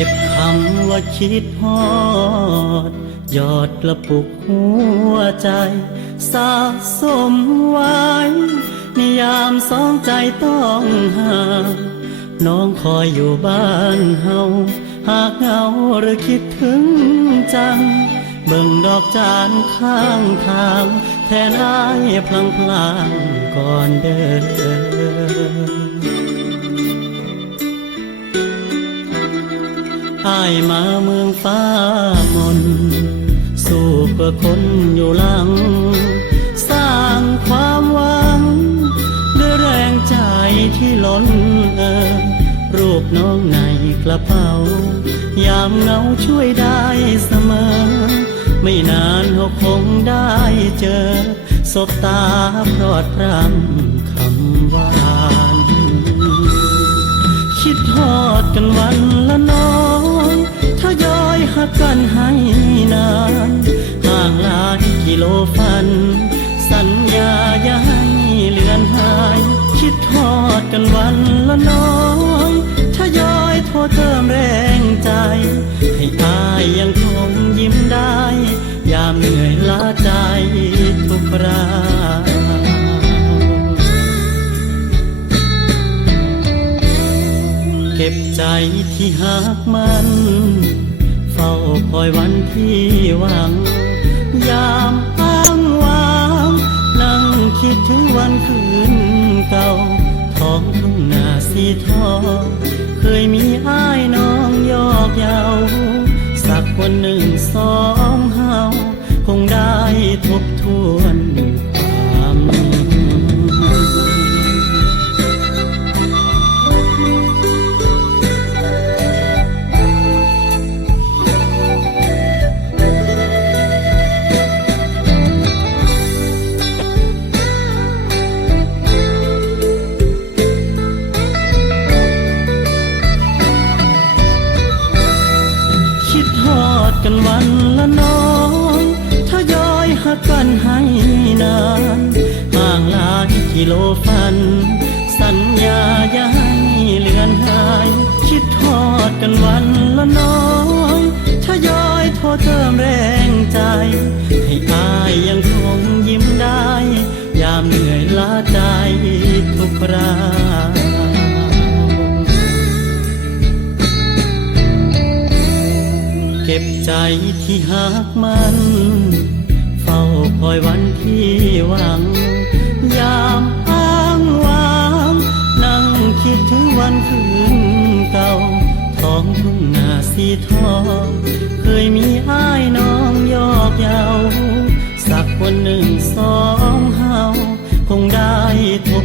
ก็บคำว่าคิดฮอดยอดกระปุกหัวใจสะสมไว้ในยามสองใจต้องห่างน้องคอยอยู่บ้านเฮาหากเหงาหรือคิดถึงจังเบิ่งดอกจานข้างทางแทนอ้ายพลางก่อนเดินอ้ายมาเมืองฟ้ามนสู้เพื่อคนอยู่หลังสร้างความหวังด้วยแรงใจที่ล้นรูปน้องในกระเป๋ายามเหงาช่วยได้เสมอไม่นานเราคงได้เจอสบตาพรอดพรำคำหวานคิดทอดกันวันละน้อยทยอยหักกันให้นานห่างหลายกิโลฟันสัญญาอย่าให้เลือนหายคิดทอดกันวันละน้อยทยอยโทรเติมแรงใจให้อายยังคงยิ้มได้ยามเหนื่อยล้าใจทุกคราเก็บใจที่หักมันเฝ้าคอยวันที่หวังยามอ้างว้างนั่งคิดถึงวันคืนเก่าท้องทุ่งนาสีทองเคยมีอ้ายน้องยอกเยาสักวันหนึ่งสองเฮาคงได้ทบทวนความกันวันละน้อยทยอยหักกันให้นานห่างหลายกิโลฟันสัญญาอย่าให้เลือนหายคิดทอดกันวันละน้อยทยอยโทรเติมแรงใจให้อายยังคงยิ้มได้ยามเหนื่อยล้าใจทุกคราเก็บใจที่หักมันเฝ้าคอยวันที่หวังยามอ้างว้างนั่งคิดถึงวันคืนเก่าท้องทุ่งนาสีทองเคยมีอ้ายน้องยอกเยาสักวันหนึ่งสองเฮาคงได้ทบ